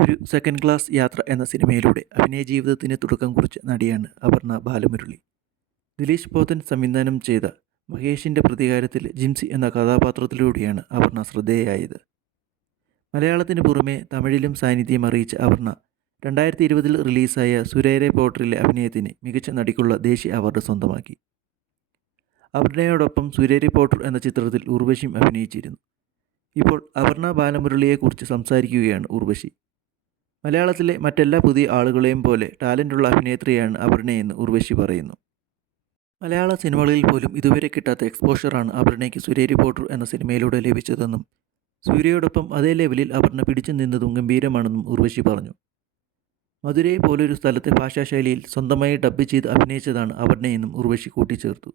ഒരു second class യാത്ര എന്ന സിനിമയിലൂടെ അഭിനയ ജീവിതത്തിന് തുടക്കം കുറിച്ച നടിയാണ് അപർണ ബാലമുരളി. ദിലീഷ് പോത്തൻ സംവിധാനം ചെയ്ത മഹേഷിന്റെ പ്രതികാരത്തിൽ ജിംസി എന്ന കഥാപാത്രത്തിലൂടെയാണ് അപർണ ശ്രദ്ധേയായത്. മലയാളത്തിന് പുറമെ തമിഴിലും സാന്നിധ്യം അറിയിച്ച അപർണ രണ്ടായിരത്തി ഇരുപതിൽ റിലീസായ സുരേരെ പോട്ടറിലെ അഭിനയത്തിന് മികച്ച നടിക്കുള്ള ദേശീയ അവാർഡ് സ്വന്തമാക്കി. അപർണയോടൊപ്പം സുരേരി പോട്ടർ എന്ന ചിത്രത്തിൽ ഉർവശിയും അഭിനയിച്ചിരുന്നു. ഇപ്പോൾ അപർണ ബാലമുരളിയെക്കുറിച്ച് സംസാരിക്കുകയാണ് ഉർവശി. മലയാളത്തിലെ മറ്റെല്ലാ പുതിയ ആളുകളെയും പോലെ ടാലന്റുള്ള അഭിനേത്രിയാണ് അപർണയെന്ന് ഉർവശി പറയുന്നു. മലയാള സിനിമകളിൽ പോലും ഇതുവരെ കിട്ടാത്ത എക്സ്പോഷറാണ് അപർണയ്ക്ക് സൂര്യ റിപ്പോർട്ടർ എന്ന സിനിമയിലൂടെ ലഭിച്ചതെന്നും സൂര്യയോടൊപ്പം അതേ ലെവലിൽ അപർണ പിടിച്ചു നിന്നതും ഗംഭീരമാണെന്നും ഉർവശി പറഞ്ഞു. മധുരയെ പോലൊരു സ്ഥലത്തെ ഭാഷാശൈലിയിൽ സ്വന്തമായി ഡബ്ബ് ചെയ്ത് അഭിനയിച്ചതാണ് അപർണയെന്നും ഉർവശി കൂട്ടിച്ചേർത്തു.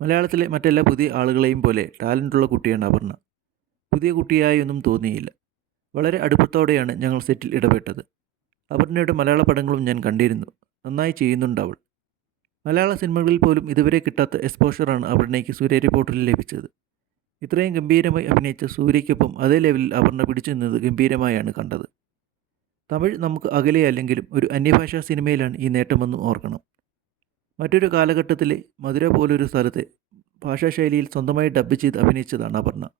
മലയാളത്തിലെ മറ്റെല്ലാ പുതിയ ആളുകളെയും പോലെ ടാലന്റുള്ള കുട്ടിയാണ് അപർണ. പുതിയ കുട്ടിയായൊന്നും തോന്നിയില്ല. വളരെ അടുപ്പത്തോടെയാണ് ഞങ്ങൾ സെറ്റിൽ ഇടപെട്ടത്. അപർണയുടെ മലയാള പടങ്ങളും ഞാൻ കണ്ടിരുന്നു. നന്നായി ചെയ്യുന്നുണ്ട് അവൾ. മലയാള സിനിമകളിൽ പോലും ഇതുവരെ കിട്ടാത്ത എക്സ്പോഷറാണ് അപർണയ്ക്ക് സൂര്യ റിപ്പോർട്ടിൽ ലഭിച്ചത്. ഇത്രയും ഗംഭീരമായി അഭിനയിച്ച സൂര്യയ്ക്കൊപ്പം അതേ ലെവലിൽ അപർണ പിടിച്ചു നിന്നത് ഗംഭീരമായാണ് കണ്ടത്. തമിഴ് നമുക്ക് അകലെയല്ലെങ്കിലും ഒരു അന്യഭാഷാ സിനിമയിലാണ് ഈ നേട്ടമെന്നും ഓർക്കണം. മറ്റൊരു കാലഘട്ടത്തിലെ മധുര പോലൊരു സ്ഥലത്തെ ഭാഷാശൈലിയിൽ സ്വന്തമായി ഡബ്ബ് ചെയ്ത് അഭിനയിച്ചതാണ് അപർണ.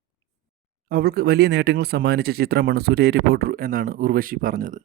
അവൾക്ക് വലിയ നേട്ടങ്ങൾ സമ്മാനിച്ച ചിത്രമാണ് സുരേ റിപ്പോർട്ടർ എന്നാണ് ഉർവശി പറഞ്ഞത്.